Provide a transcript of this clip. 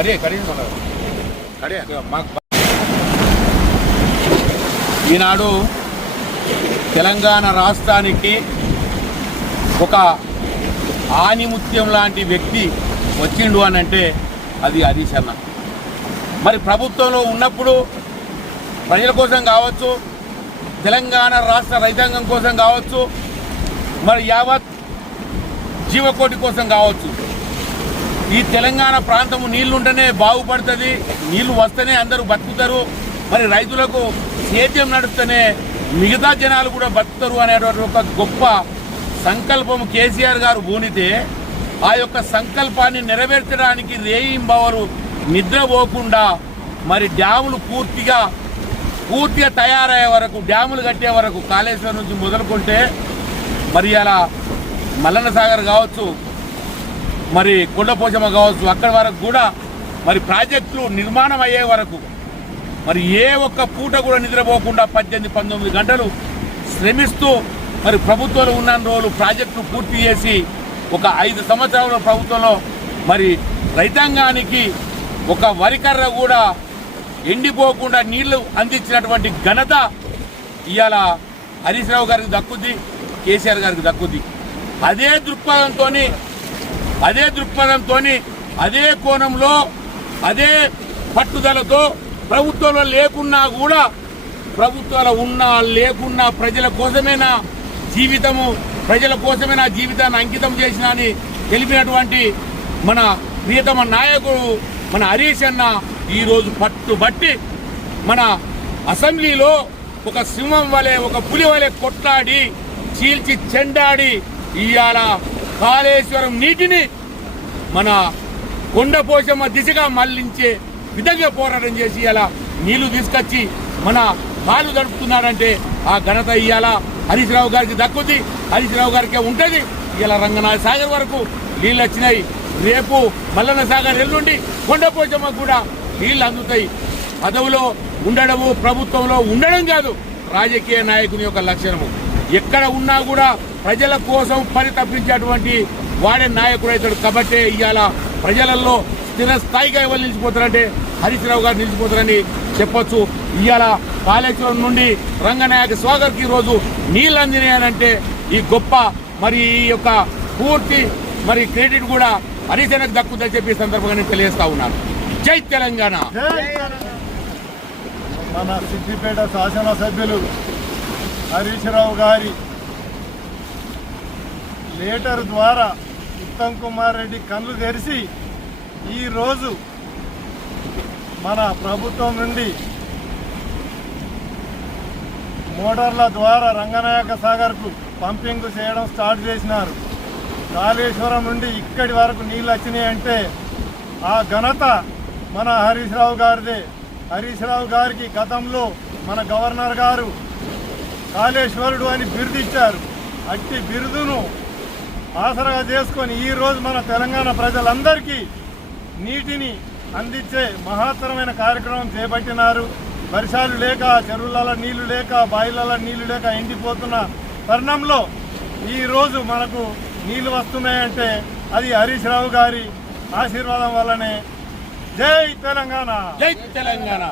కడిగే మాకు ఈనాడు తెలంగాణ రాష్ట్రానికి ఒక ఆనిముత్యం లాంటి వ్యక్తి వచ్చిండు అని అంటే అది హరీష్ అన్న మరి ప్రభుత్వంలో ఉన్నప్పుడు ప్రజల కోసం కావచ్చు తెలంగాణ రాష్ట్ర రైతాంగం కోసం కావచ్చు మరి యావత్ జీవకోటి కోసం కావచ్చు ఈ తెలంగాణ ప్రాంతము నీళ్ళుంటేనే బాగుపడుతుంది. నీళ్ళు వస్తేనే అందరూ బతుకుతారు. మరి రైతులకు సేద్యం నడిపితేనే మిగతా జనాలు కూడా బతుకుతారు అనేటువంటి ఒక గొప్ప సంకల్పం కేసీఆర్ గారు బూనితే ఆ యొక్క సంకల్పాన్ని నెరవేర్చడానికి రేయింబవరు నిద్రపోకుండా మరి డ్యాములు పూర్తిగా పూర్తిగా తయారయ్యే వరకు డ్యాములు కట్టే వరకు కాళేశ్వరం నుంచి మొదలుకుంటే మరి అలా మల్లన్న సాగర్ కావచ్చు మరి కొండపోచమ్మ కావచ్చు అక్కడి వరకు కూడా మరి ప్రాజెక్టులు నిర్మాణం అయ్యే వరకు మరి ఏ ఒక్క పూట కూడా నిద్రపోకుండా పద్దెనిమిది పంతొమ్మిది గంటలు శ్రమిస్తూ మరి ప్రభుత్వంలో ఉన్న రోజులు ప్రాజెక్టులు పూర్తి చేసి ఒక ఐదు సంవత్సరాల ప్రభుత్వంలో మరి రైతాంగానికి ఒక వరికర్ర కూడా ఎండిపోకుండా నీళ్ళు అందించినటువంటి ఘనత ఇవాళ హరీష్ రావు గారికి దక్కుద్ది కేసీఆర్ గారికి దక్కుద్ది. అదే దృక్పథంతో అదే దృక్పథంతో అదే కోణంలో అదే పట్టుదలతో ప్రభుత్వంలో లేకున్నా కూడా ప్రభుత్వాలు ఉన్నా లేకున్నా ప్రజల కోసమే నా జీవితము ప్రజల కోసమే నా జీవితాన్ని అంకితం చేసిన అని తెలిపినటువంటి మన ప్రియతమ నాయకుడు మన హరీష్ అన్న ఈరోజు పట్టుబట్టి మన అసెంబ్లీలో ఒక సింహం వలె ఒక పులి వలె కొట్లాడి చీల్చి చెండాడి ఇవాళ కాళేశ్వరం నీటిని మన కొండపోచమ్మ దిశగా మళ్ళించే విధంగా పోరాటం చేసి ఇలా నీళ్ళు తీసుకొచ్చి మన కాలు దడుపుతున్నాడంటే ఆ ఘనత ఇవాళ హరీష్ రావు గారికి దక్కుద్ది. హరీష్ రావు గారికే ఉంటుంది. ఇలా రంగనాథ సాగర్ వరకు నీళ్ళు వచ్చినాయి. రేపు మల్లన్న సాగర్ ఎల్లుండి పోషమ్మకు కూడా నీళ్ళు అందుతాయి. పదవిలో ఉండడము ప్రభుత్వంలో ఉండడం కాదు. రాజకీయ నాయకుని యొక్క లక్షణము. ఎక్కడ ఉన్నా కూడా ప్రజల కోసం పరితపించేటువంటి వాడే నాయకుడు అవుతాడు. కాబట్టి ఇవాళ ప్రజలలో స్థిర స్థాయిగా ఎవరు నిలిచిపోతారంటే హరీశ్రావు గారు నిలిచిపోతారని చెప్పొచ్చు. ఇవాళ కాళేశ్వరం నుండి రంగనాయక స్వాగర్కి రోజు నీళ్ళు అందినాయనంటే ఈ గొప్ప మరి ఈ యొక్క పూర్తి మరి క్రెడిట్ కూడా హరీష్ దక్కుతుందని చెప్పి సందర్భంగా నేను తెలియజేస్తా ఉన్నాను. జై తెలంగాణ. మన సిద్దిపేట శాసనసభ్యులు హరీష్ రావు గారి లేటర్ ద్వారా ఉత్తమ్ కుమార్ రెడ్డి కళ్ళు తెరిచి ఈరోజు మన ప్రభుత్వం నుండి మోటార్ల ద్వారా రంగనాయక సాగర్కు పంపింగ్ చేయడం స్టార్ట్ చేసినారు. కాళేశ్వరం నుండి ఇక్కడి వరకు నీళ్ళు వచ్చినాయి అంటే ఆ ఘనత మన హరీష్ రావు గారిదే. హరీష్ రావు గారికి గతంలో మన గవర్నర్ గారు కాళేశ్వరుడు అని బిరుదిచ్చారు. అట్టి బిరుదును ఆసరాగా చేసుకొని ఈరోజు మన తెలంగాణ ప్రజలందరికీ నీటిని అందించే మహత్తరమైన కార్యక్రమం చేపట్టినారు. వర్షాలు లేక చెరువులలో నీళ్ళు లేక బావిలలో నీళ్ళు లేక ఎండిపోతున్న తరుణంలో ఈరోజు మనకు నీళ్ళు వస్తున్నాయంటే అది హరీష్ రావు గారి ఆశీర్వాదం వల్లనే. జై తెలంగాణ! జై తెలంగాణ!